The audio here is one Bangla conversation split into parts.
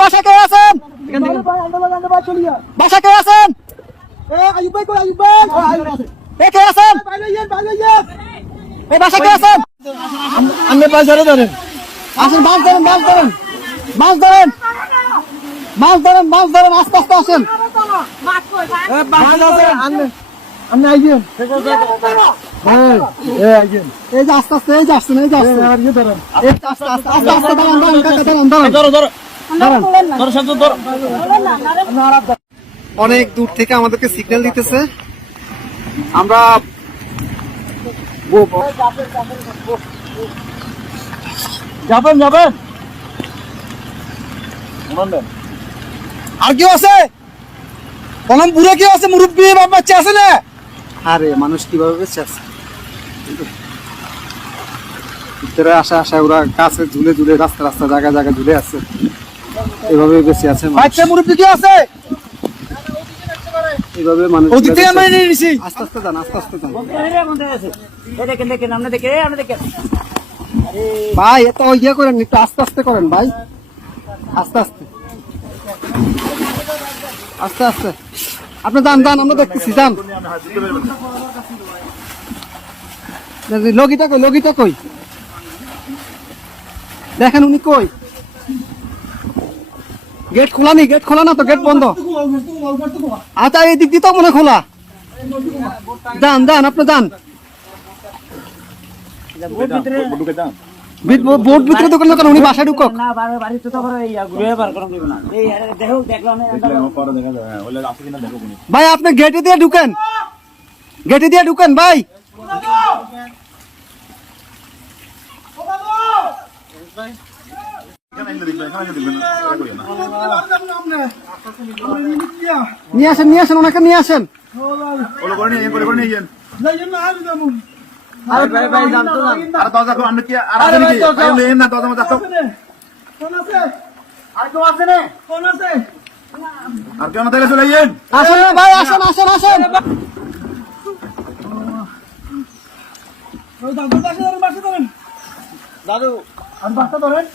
বাসা কে আছেন? বাসা কে আছেন? কে আছেন? বাসা কে আছেন? আপনি মাছ ধরেন, আসেন, মাছ ধরেন, মাছ ধরেন, মাছ ধরেন, মাছ ধরেন, মাছ ধরেন, আস্তে আস্তে আসেন। আপনি আইবেন, এই যে আস্তে আস্তে, এই যে আসছেন, এই যে আসছেন, আস্তে আস্তে আস্তে আস্তে দাঁড়ান, দাঁড়ান, কাকা দাঁড়ান, দাঁড়ান, অনেক দূর থেকে আমাদেরকে সিগন্যাল দিতেছে। আমরা যাবেন যাবেন। আর কেউ আছে? কলম বুড়ো কেউ আছে? মুরব্বী বাচ্চা আছে না? আরে মানুষ কিভাবে বেঁচে আছে? ভিতরে আসা আসা ওরা গাছে ঝুলে ঝুলে, রাস্তা রাস্তা জায়গা জায়গা ঝুলে আছে, এভাবে বেঁচে আছে। বাচ্চা মুরব্বী কেউ আছে? এইভাবে মানুষ আস্তে আস্তে যান, আস্তে আস্তে যান ভাই। এত ইয়ে করেন, একটু আস্তে আস্তে করেন ভাই, আস্তে আস্তে আস্তে আস্তে। আপনি যান যান, আমরা দেখতেছি, যান। লগিটা কই, লগিটা কই? দেখেন উনি কই? গেট খোলা নেই, গেট খোলা না তো, গেট বন্ধ। আচ্ছা, এই দিক দিয়ে তো মনে খোলা। যান যান, আপনি যান। বোর্ড ভিতরে দোকান দোকান, উনি বাসায় ঢুকক। ভাই আপনি গেটে দিয়ে ঢুকেন, গেটে দিয়ে ঢুকেন ভাই। নিয়ে আসেন, নিয়ে আসেন, ওনাকে নিয়ে আসেন। ভাই আসেন, আসেন, আসেন। দাদু বাচ্চা ধরেন,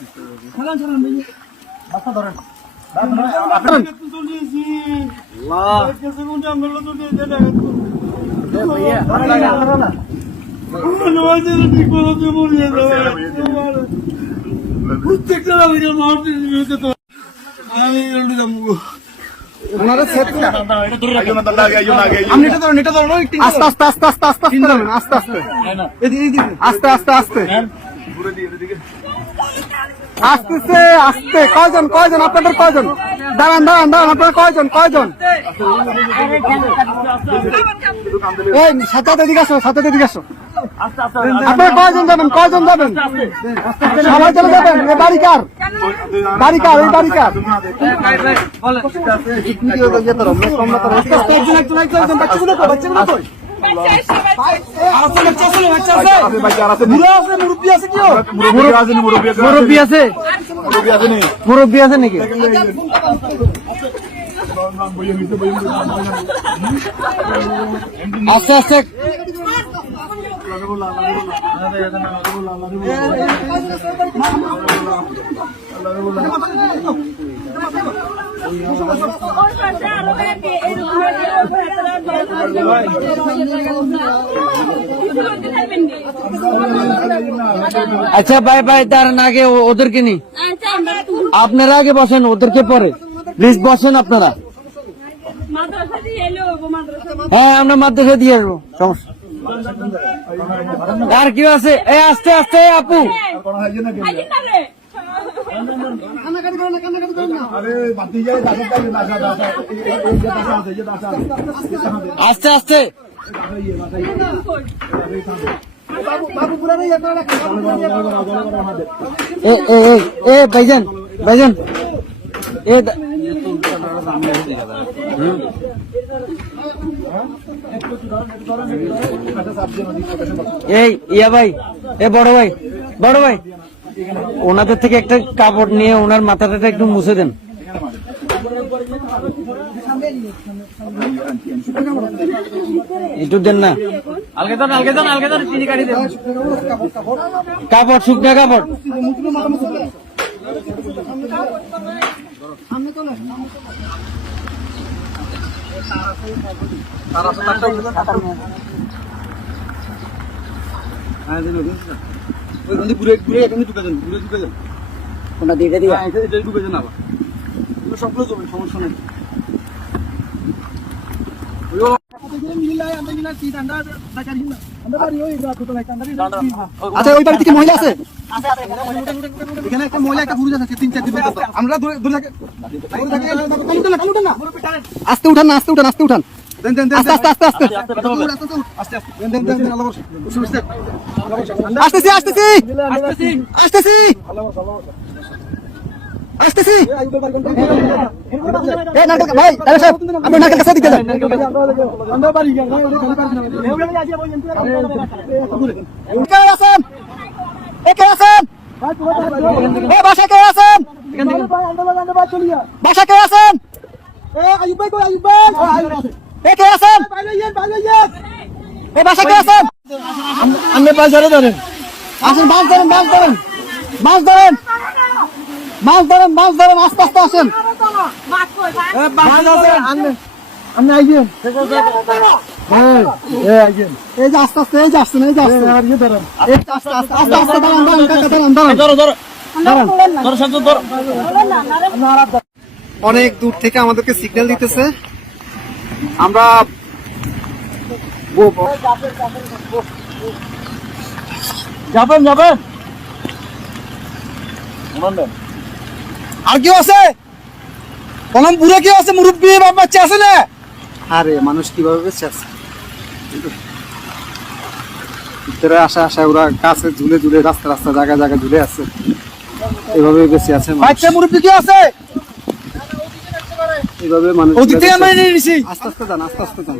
বাচ্চা ধরেন। আস্তে আস্তে আস্তে আস্তে আস্তে আস্তে আস্তে আস্তে আস্তে আসতেছে, আসতে। কয়জন, কয়জন আপনাদের, কয়জন? দাঁড়ান দাঁড়ান দাঁড়ান, আপনারা কয়জন, কয়জন? এই সাথে এদিকে আসো, সাথে এদিকে আসো। আপনারা কয়জন যাবেন, কয়জন যাবেন? সবাই চলে যাবেন? এ বাড়ি কার? বাড়ি কার? এই বাড়ি কার? বাচ্চাগুলো কই, বাচ্চাগুলো কই? মুরব্বী আছে, মুরব্বী আছে নাকি? আস্তে আস্তে। আচ্ছা ভাই ভাই, দাঁড়ান, আগে ওদেরকে নি, আপনারা আগে বসেন, ওদেরকে পরে প্লিজ বসেন আপনারা। হ্যাঁ আমরা মাদ্রাসা দিয়ে আসবো, সমস্যা। আর কি আছে? এই আস্তে আস্তে আপু, আস্তে আস্তে। এ ভাইজান, ভাইজান এই ইয়া ভাই, এ বড় ভাই, বড় ভাই, ওনাদের থেকে একটা কাপড় নিয়ে ওনার মাথাটা একটু মুছে দেন। একটু দেন না, কাপড়, শুকনা কাপড়। কোনটা দিয়ে দিয়ে সবগুলো জমি সমস্যা নেই। আচ্ছা ওই বাড়িতে কি মহিলা আছে? এখানে একটা মহিলা একটা পুরুষ আছে 3-4 দিন পর্যন্ত। আমরা আস্তে উঠান না, আস্তে উঠান, আস্তে উঠান, আস্তে আস্তে আস্তে আস্তে আসতেছি আসতেছি আসতেছি আসতেছি। ভাই আপনি নারকেল কাছে দিতে যান। আছেন একে আছেন বাসা কে আছেন? বাসা কে আছেন? একে আছেন? বাসা কে আছেন? আপনি মাছ ধরে ধরেন, আসেন, মাছ ধরেন, মাছ ধরেন, মাছ ধরেন, মাছ ধরেন, মাছ ধরেন, আস্তে আস্তে আসেন। আপনি আইবেন এই যে আস্তে আস্তে, এই যে আসছেন, এই যে আসছেন, আস্তে আস্তে আস্তে আস্তে দাঁড়ান, দাঁড়ান, কাকা দাঁড়ান, দাঁড়ান। অনেক দূর থেকে আমাদেরকে সিগন্যাল দিতেছে, আমরা যাবেন যাবেন। আর কেউ আছে? কলম পুরো কেউ আছে? মুরব্বী বাচ্চা আছে না? আরে মানুষ কিভাবে বেঁচে আছে? ভিতরে আসা আসা ওরা গাছে ঝুলে ঝুলে, রাস্তা রাস্তা জায়গা জায়গা ঝুলে আছে, এভাবে বেঁচে আছে। বাচ্চা মুরব্বী কেউ আছে? এভাবে মানুষ আস্তে আস্তে যান, আস্তে আস্তে যান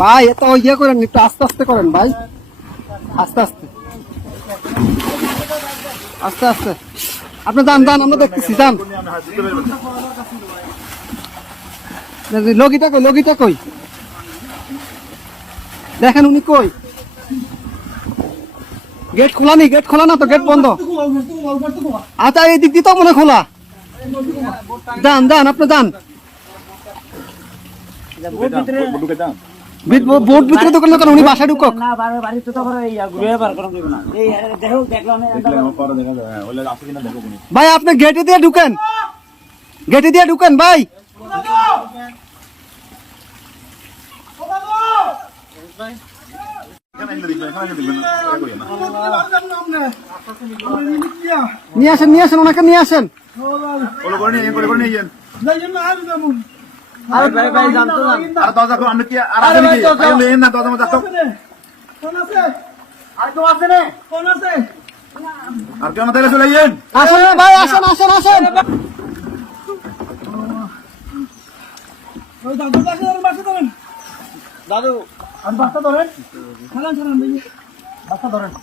ভাই। এত ইয়ে করেন, একটু আস্তে আস্তে করেন ভাই, আস্তে আস্তে আস্তে আস্তে। আপনি যান যান, আমরা দেখতেছি, যান। লগিটা কই, লগিটা কই? দেখেন উনি কই? গেট খোলা নেই, গেট খোলা না তো, গেট বন্ধ। আচ্ছা এই দিক দিয়ে তো মনে খোলা। যান যান, আপনি যান। বোট ভিতরে দোকান দোকান, উনি বাসায় ঢুকক। ভাই আপনি গেটে দিয়ে ঢুকেন, গেটে দিয়ে ঢুকেন ভাই। নিয়ে আসেন, নিয়ে আসেন, ওনাকে নিয়ে আসেন। আসেন ভাই, আসেন আসেন আসেন। দাদু বাচ্চা ধরেন, বাচ্চা ধরেন।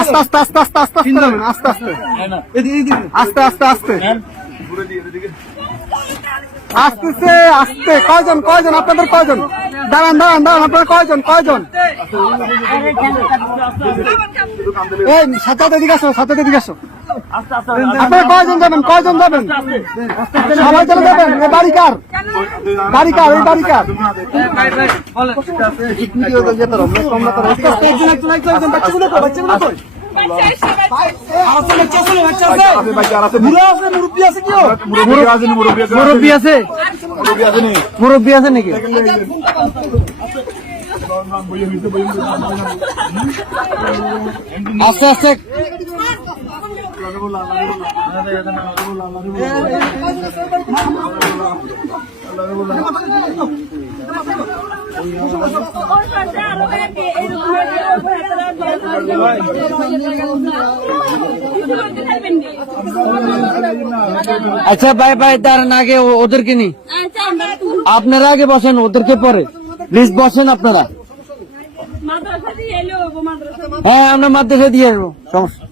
আস্তে আস্তে আস্তে আস্তে আস্তে আস্তে আস্তে আস্তে আস্তে আসতেছে আস্তে। কয়জন কয়জন আপনাদের কয়জন? দাঁড়ান দাঁড়ান দাঁড়ান, আপনার কয়জন কয়জন? এই সাথে দিকে আসো, সাথে দিকে আসো। আপনারা কয়জন যাবেন, কয়জন যাবেন? সবাই চলে যাবেন? এই বাড়ি কার? বাড়ি কার? এই বাড়ি কার? বাচ্চাগুলো কই? বাচ্চাগুলো কই? মুরব্বী আছে, মুরব্বী আছে নাকি? আস্তে আস্তে আচ্ছা, বাই বাই, দাঁড়ান আগে ওদেরকে নি। আপনারা আগে বসেন, ওদেরকে পরে প্লিজ বসেন আপনারা। হ্যাঁ আমরা মাদ্রাসা দিয়ে আসবো, সমস্যা।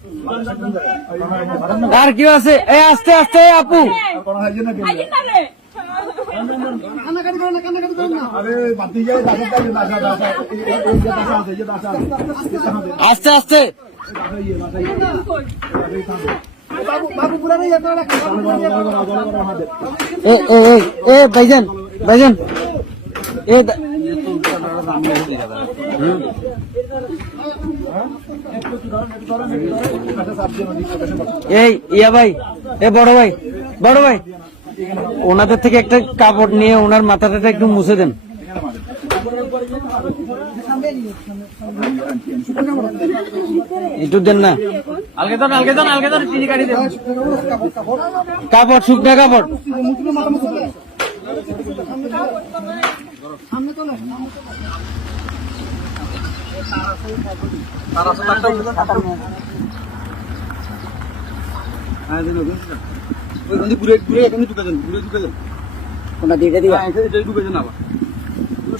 আর কি আছে? এই আস্তে আস্তে আপু, আস্তে আস্তে। ভাইজান ভাইজান এই ইয়া ভাই, এ বড় ভাই, বড় ভাই, ওনাদের থেকে একটা কাপড় নিয়ে ওনার মাথাটা একটু মুছে দেন। একটু দেন না, কাপড়, শুকনা কাপড়।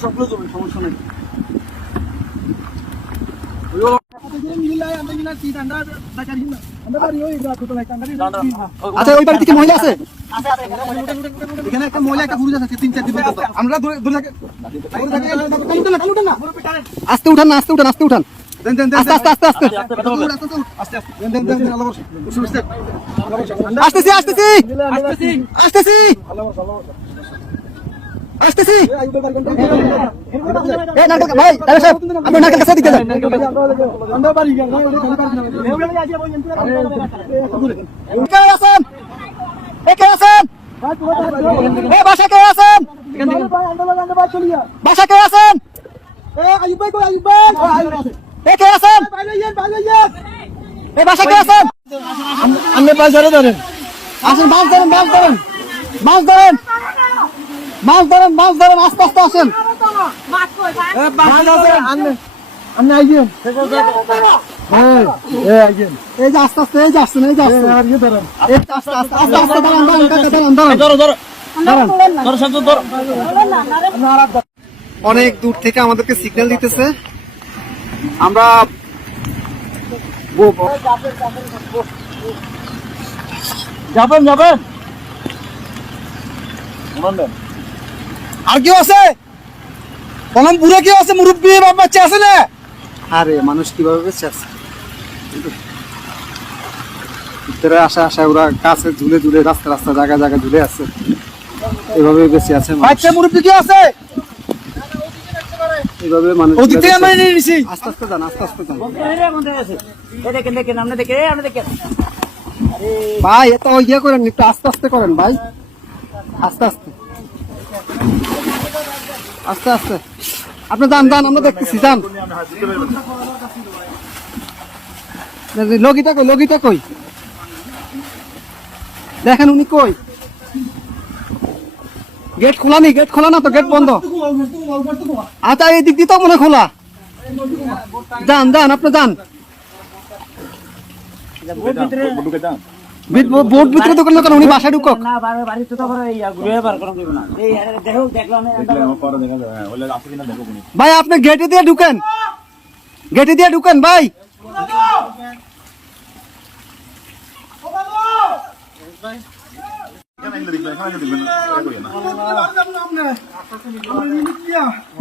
সবগুলো জমি, সমস্যা নেই। আচ্ছা ওই বাড়িতে কি মহিলা আছে? এখানে একটা মহিলা, একটা পুরুষ আছে, 3-4 দিন পর্যন্ত। আমরা আস্তে উঠান না, আস্তে উঠান, আস্তে উঠান, আস্তে আস্তে আস্তে আস্তে আসতেছি আসতেছি আসতেছি আসতেছি। ভাই সাহেব, আপনি নারকেল কাছে দিতে যান। বাসা কে আছেন? বাসা কে আছেন? কে আছেন? বাসা কে আছেন? আপনি মাছ ধরে ধরেন, আসেন, মাছ ধরেন, মাছ ধরেন, মাছ ধরেন, মাছ ধরেন, মাছ ধরেন, আস্তে আস্তে আসেন। আপনি আইবেন, এই যে আস্তে আস্তে, এই যে আসছেন, এই যে আসছেন, আস্তে আস্তে আস্তে আস্তে দাঁড়ান, অনেক দূর থেকে আমাদেরকে সিগন্যাল দিতেছে। আমরা যাবেন যাবেন। আর কেউ আছে? কলম বুড়ো কেউ আছে? মুরব্বী বাচ্চা আছে না? আরে মানুষ কিভাবে বেঁচে আছে? ভিতরে আসা আসা ওরা কাছে ঝুলে ঝুলে, রাস্তা রাস্তা জায়গা জায়গা ঝুলে আছে, এভাবে বেঁচে আছে। বাচ্চা মুরব্বী কেউ আছে? এভাবে মানুষ আস্তে আস্তে যান, আস্তে আস্তে যান ভাই। এত ইয়ে করেন, একটু আস্তে আস্তে করেন ভাই, আস্তে আস্তে আস্তে আস্তে। আপনি যান যান, আমরা দেখতেছি, যান। লগিটা কই, লগিটা কই? দেখেন উনি কই? গেট খোলা নেই, গেট খোলা না তো, গেট বন্ধ। আচ্ছা এই দিক দিয়ে তো মনে খোলা। যান যান, আপনি যান। বোর্ড ভিতরে ঢুকেন না কেন? উনি বাসায় ঢুকক। ভাই আপনি গেটে দিয়ে ঢুকেন, গেটে দিয়ে ঢুকেন ভাই।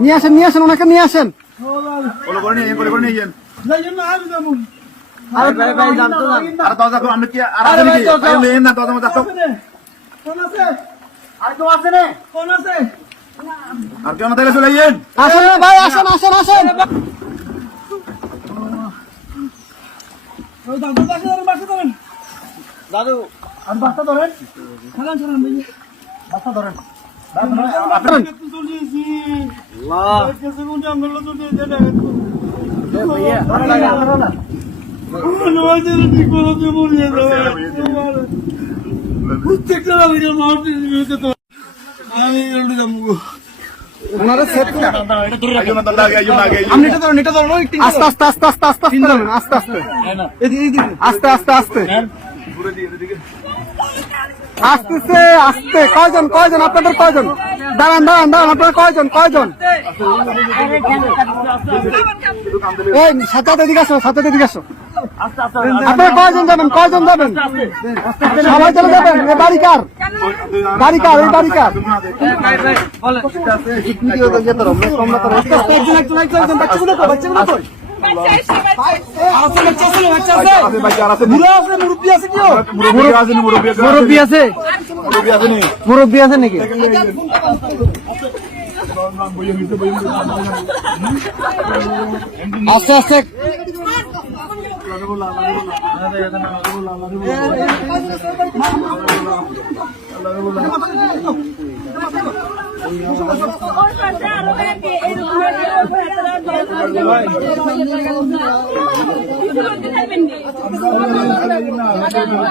নিয়ে আসেন, নিয়ে আসেন, ওনাকে নিয়ে আসেন। আসেন ভাই, আসেন আসেন আসেন। দাদু বাচ্চা ধরেন, বাচ্চা ধরেন। আস্তে আস্তে আস্তে আস্তে আস্তে আস্তে আস্তে আস্তে আস্তে আসতেছে, আসতে। কয়জন কয়জন আপনাদের? কয়জন? দাঁড়ান দাঁড়ান দাঁড়ান, আপনারা কয়জন কয়জন? এই সাথে এদিকে আসো, সাথে এদিকে আসো। আপনারা কয়জন যাবেন, কয়জন যাবেন? সবাই চলে যাবেন? এ বাড়ি কার? বাড়ি কার? এই বাড়ি কার? বাচ্চাগুলো কই? বাচ্চাগুলো কই? মুরব্বী আছে? মুরব্বী আছে নাকি? আস্তে আস্তে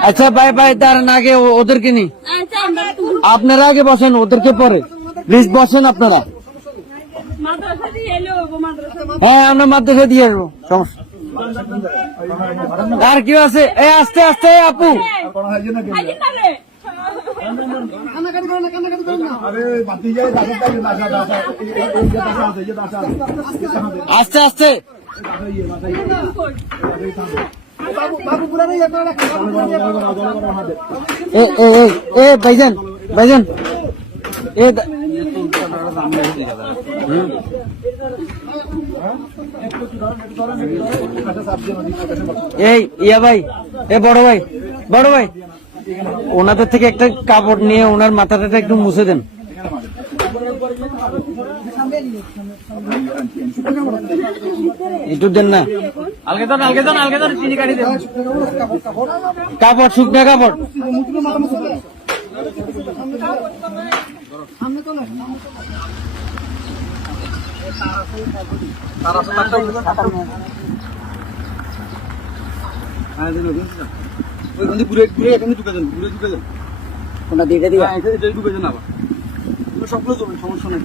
আচ্ছা ভাই ভাই দাঁড়ান, আগে ওদেরকে নি, আপনারা আগে বসেন, ওদেরকে পরে প্লিজ বসেন আপনারা। হ্যাঁ আমরা মাদ্রাসা দিয়ে আসবো, সমস্যা। আর কি আছে? এই আস্তে আস্তে আপু, আস্তে আস্তে। এ ভাইজান ভাইজান, এই ইয়া ভাই, এ বড় ভাই, বড় ভাই, ওনাদের থেকে একটা কাপড় নিয়ে ওনার মাথাটা একটু মুছে দেন। একটু দেন না, কাপড়, শুকনা কাপড়। সবগুলো সমস্যা নেই।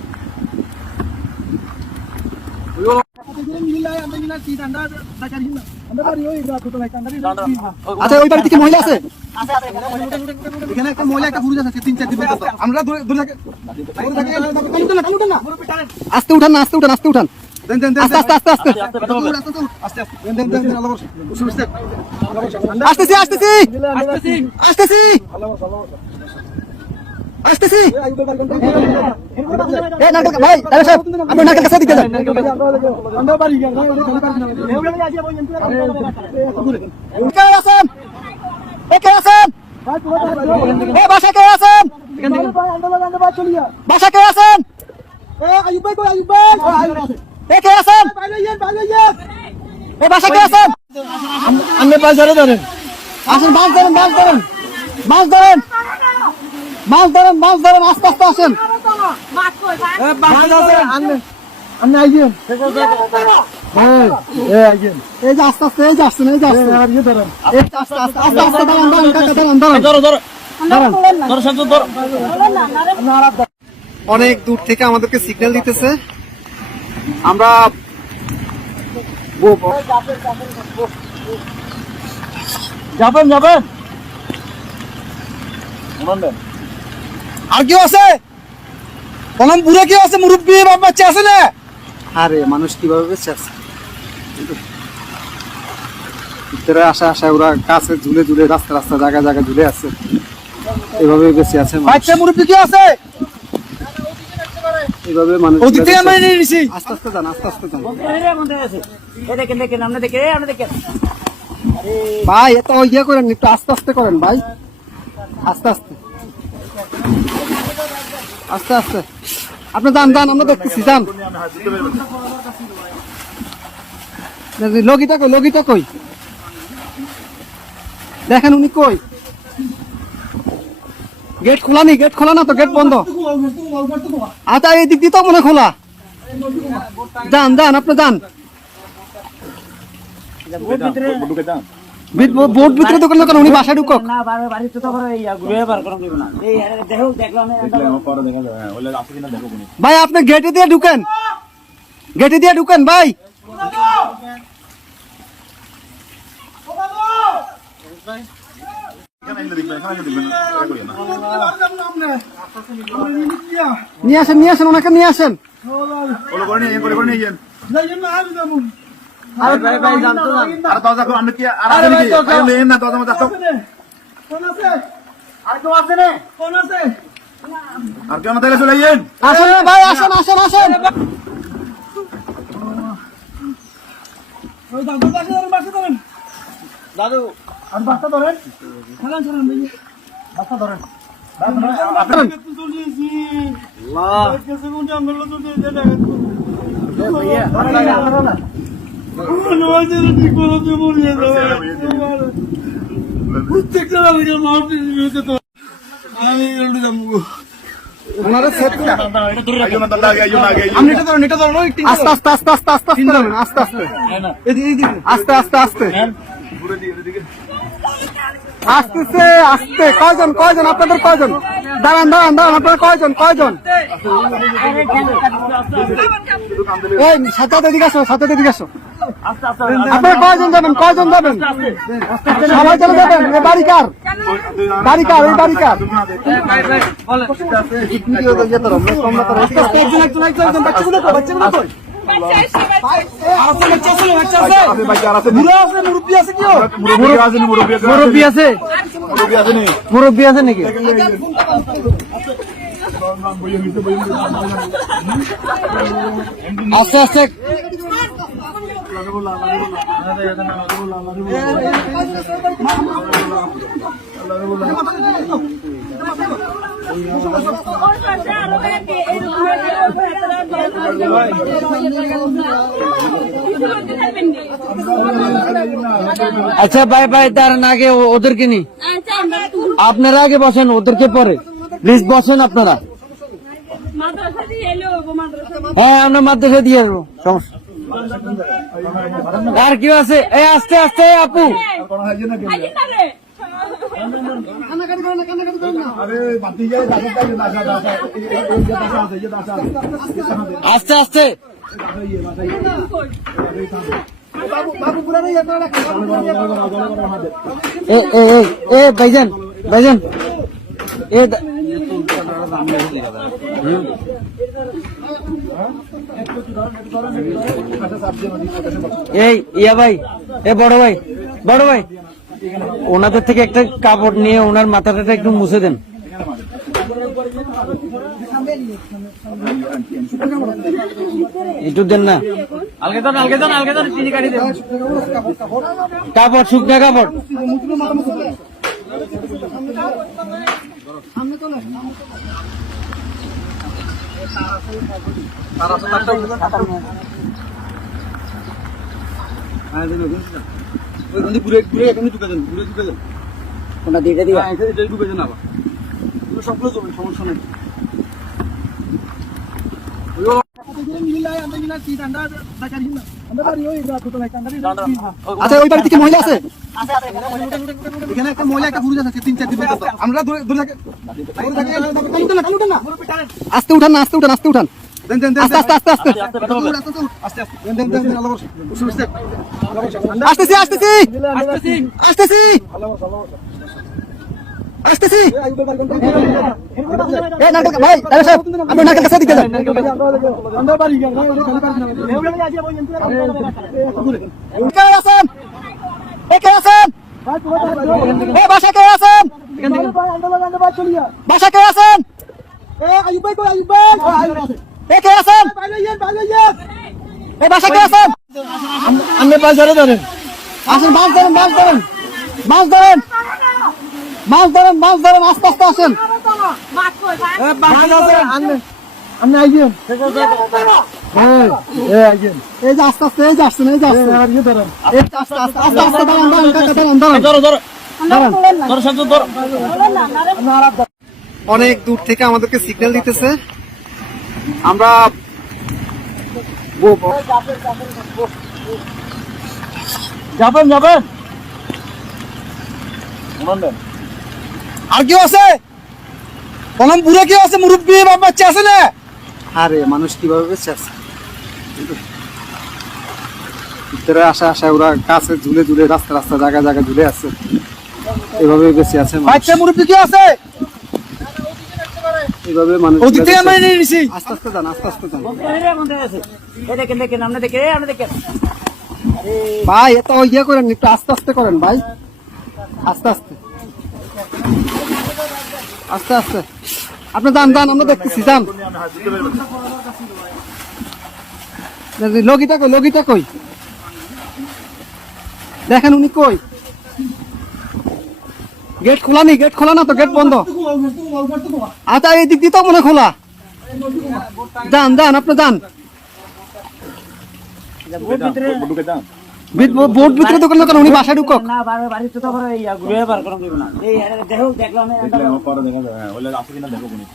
আচ্ছা ওই বাড়িতে কি মহিলা আছে? এখানে একটা মহিলা, একটা পুরুষ আছে, 3-4 দিন পর্যন্ত আমরা আস্তে উঠান না, আস্তে উঠান, আস্তে উঠান, আস্তে আস্তে আস্তে আস্তে আসতেছি আসতেছি আসতেছি আসতেছি। ভাই আপনি নাকের কাছে দিকে যান। বাসা কে আছেন? বাসা কে আছেন? কে আছেন? বাসা কে আছেন? আপনি মাছ ধরে ধরেন, আসেন, মাছ ধরেন, মাছ ধরেন, মাছ ধরেন, মাছ ধরেন, মাছ ধরেন, আস্তে আস্তে আসেন। আপনি আইয়েন, এই যে আস্তে আস্তে, এই যে আসছেন, এই যে আসছেন, আস্তে আস্তে আস্তে আস্তে দাঁড়ান, দাঁড়ান, দাঁড়ান, দাঁড়ান। অনেক দূর থেকে আমাদেরকে সিগন্যাল দিতেছে, আমরা যাবেন যাবেন। আর কেউ আছে? কলম পুরো কেউ আছে? মুরব্বী বাচ্চা আছে না? আরে মানুষ কিভাবে বেঁচে আছে? ভিতরে আসা আসা ওরা কাছে ঝুলে ঝুলে, রাস্তা রাস্তা জায়গা জায়গা ঝুলে আছে, এভাবে বেঁচে আছে। বাচ্চা মুরব্বী কেউ আছে? এভাবে মানুষ আস্তে আস্তে যান, আস্তে আস্তে যান ভাই, এত ইয়ে করেন, একটু আস্তে আস্তে করেন ভাই, আস্তে আস্তে আস্তে আস্তে। আপনি যান যান, আমরা দেখতেছি, যান। লগিটা কই? লগিটা কই? দেখেন উনি কই? গেট খোলা নেই, গেট খোলা না তো, গেট বন্ধ। আচ্ছা এই দিক দিয়ে তো মনে খোলা। যান যান, আপনি যান। বোর্ড ভিতরে দোকান দোকান, উনি বাসায় ঢুকক। ভাই আপনি গেটে দিয়ে ঢুকেন, গেটে দিয়ে ঢুকেন ভাই। নিয়ে আসেন ওনাকে নিয়ে আসেন। আর কেন তাহলে চলে যান? আসেন ভাই, আসেন। দাদু ওনারা সেট করে আস্তে কয়জন আপনাদের কয়জন? দাঁড়ান আপনারা কয়জন? এই সাথে দিকে আসো। আপনারা কয়জন যাবেন? সবাই চলে যাবেন? এই বাড়ি কার? এই বাড়ি কার? বাচ্চাগুলো কই? মুরব্বী আছে নাকি? আস্তে আচ্ছা ভাই দাঁড়ান, আগে ওদেরকে নি, আপনারা আগে বসেন, ওদেরকে পরে প্লিজ বসেন আপনারা। হ্যাঁ, আমরা মাদ্রাসা দিয়ে আসবো, সমস্যা। আর কি আছে? এই আস্তে আপু, আস্তে ভাইজান এই ভাই, বড় ভাই ওনাদের থেকে একটা কাপড় নিয়ে ওনার মাথাটা একটু মুছে দেন। একটু দেন না, কাপড়, শুকনা কাপড়। সবগুলো জমি, সমস্যা নেই। আচ্ছা, ওই বাড়িতে কি মহিলা আছে? এখানে একটা মহিলা, একটা পুরুষ আছে, 3-4 দিন পর্যন্ত। আমরা আস্তে উঠান। আসতেছি। ভাই আপনি নাকের কাছে দিকে যান। বাসা কে আছেন? আপনি পাঁচ ধরেন, আসেন, মাছ ধরেন, আস্তে আসেন। আপনি আইবেন, এই যে আস্তে আসছেন, অনেক দূর থেকে আমাদেরকে সিগন্যাল দিতেছে। আমরা যাবেন আর কেউ আছে? কলম বুড়ো কেউ আছে? মুরব্বী বাচ্চা আছে না? আরে মানুষ কিভাবে বেঁচে আছে? ভিতরে আসা ওরা কাছে ঝুলে রাস্তা জায়গা ঝুলে আছে। এভাবে বেঁচে আছে মানুষ। বাচ্চা মুরব্বী কি আছে? এভাবে মানুষ ওদিক থেকে আমরা বেঁচে আছে। নিয়ে নিছি। আস্তে আস্তে যান, আস্তে আস্তে যান। ভাই এত ইয়ে করেন, একটু আস্তে আস্তে করেন ভাই, আস্তে আস্তে আস্তে আস্তে। আপনি যান যান, আমরা দেখতেছি, যান। লগিটা কই, লগিটা কই? দেখেন উনি কই? গেট খোলা নেই, গেট খোলা না তো, গেট বন্ধ। আচ্ছা এই দিক দিয়ে তো মনে হয় খোলা। যান যান, আপনি যান। বোর্ড ভিতরে দোকান দোকান, উনি বাসায় ঢুকক।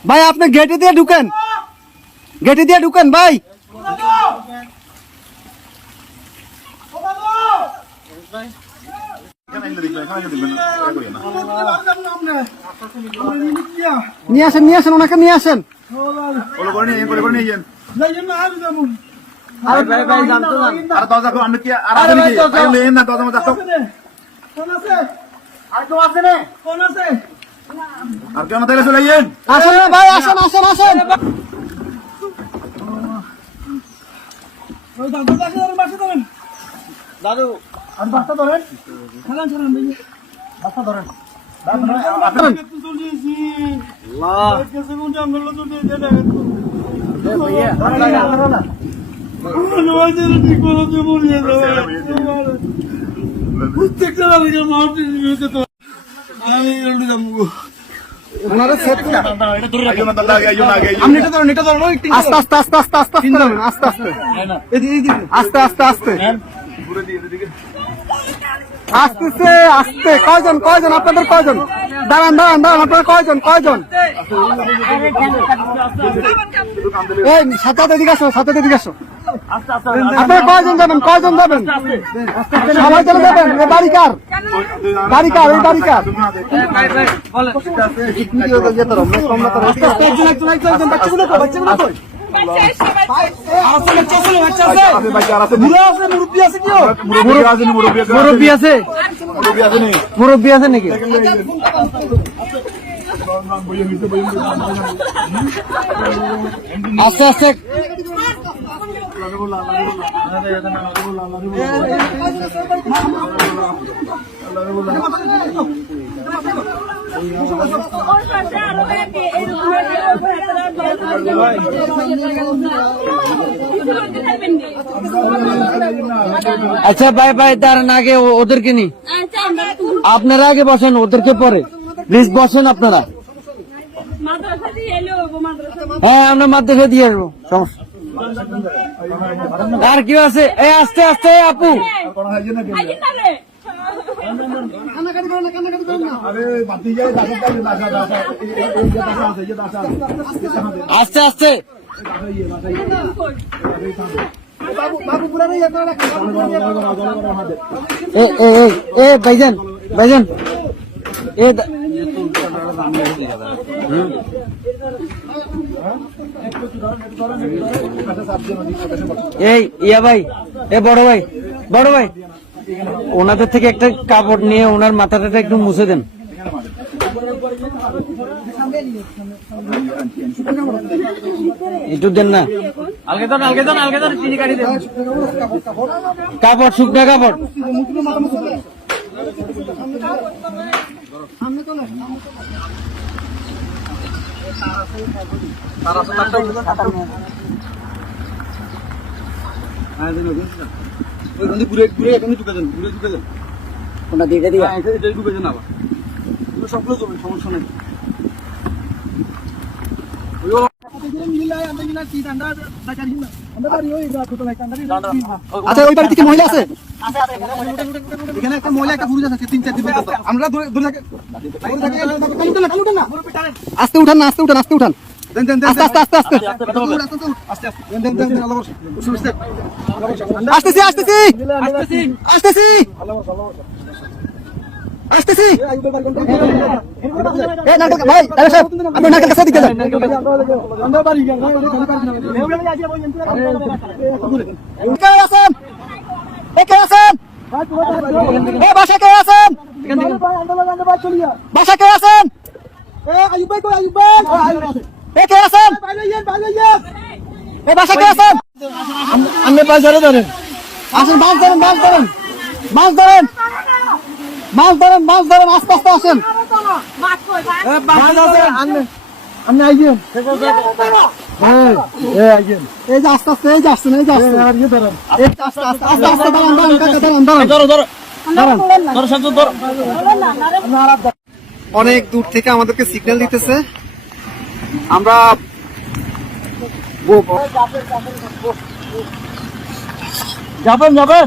ভাই আপনি গেটে দিয়ে ঢুকেন, গেটে দিয়ে ঢুকেন ভাই। নিয়ে আসেন, নিয়ে আসেন, ওনাকে নিয়ে আসেন। আর কেউ না তাহলে চলে যান। আসেন না ভাই, আসেন আসেন আসেন। দাদু বাচ্চা ধরেন, ওনারা সেট করে আপনি এটা ধরুন, এটা ধরুন, আস্তে আস্তে আস্তে আস্তে আস্তে আস্তে ধরুন, আস্তে আস্তে আস্তে আস্তে আস্তে আসতেছে, আসতে। কয়জন, কয়জন আপনাদের, কয়জন? দাঁড়ান দাঁড়ান দাঁড়ান, আপনারা কয়জন, কয়জন? এই সাথে এদিকে আসো, সাথে এদিকে আসো। আপনারা কয়জন যাবেন, কয়জন যাবেন? সবাই চলে যাবেন? এ বাড়ি কার? বাড়ি কার? এই বাড়ি কার? একজন একজন একজন একজন, বাচ্চাগুলো কই, বাচ্চাগুলো কই? মুরব্বী আছে, মুরব্বী আছে নাকি? আস্তে আস্তে। আচ্ছা ভাই ভাই, দাঁড়ান, আগে ওদেরকে নি, আপনারা আগে বসেন, ওদেরকে পরে প্লিজ বসেন আপনারা। হ্যাঁ আমরা মাদ্রাসা দিয়ে আসবো, সমস্যা। আর কি আছে? এই আস্তে আস্তে আপু, আস্তে আস্তে। এ ভাইজান, ভাইজান এই ইয়া ভাই, এ বড় ভাই, বড় ভাই, ওনাদের থেকে একটা কাপড় নিয়ে ওনার মাথাটা একটু মুছে দেন। একটু দেন না, কাপড়, শুকনা কাপড়। সবগুলো জমি, সমস্যা নেই। আচ্ছা ওই বাড়িতে কি মহিলা আছে? এখানে একটা মহিলা, একটা পুরুষ আছে, 3-4 দিন পর্যন্ত। আমরা আস্তে উঠান না, আস্তে উঠান, আস্তে উঠান, আস্তে আস্তে আস্তে আস্তে আসতেছি আসতেছি আসতেছি আসতেছি। ভাই সাহেব, আপনি নাকের কাছে দিকে যান। কে আছেন? কে আছেন? বাসা কে আছেন? বাসা কে আছেন? এ কে আছেন? এ বাসা কে আছেন? আপনি পাঁচ ধরে ধরেন, আসেন, মাছ ধরেন, মাছ ধরেন, মাছ ধরেন, মাছ ধরেন, মাছ ধরেন, আস্তে আস্তে আসেন। আপনি আইবেন, এই যে আস্তে আস্তে, এই যে আসছেন, এই যে আসছেন, এই যে আস্তে আস্তে আস্তে আস্তে দাঁড়ান, দাঁড়ান, কাকা দাঁড়ান, দাঁড়ান, দাঁড়ান। অনেক দূর থেকে আমাদেরকে সিগন্যাল দিতেছে, আমরা যাবেন যাবেন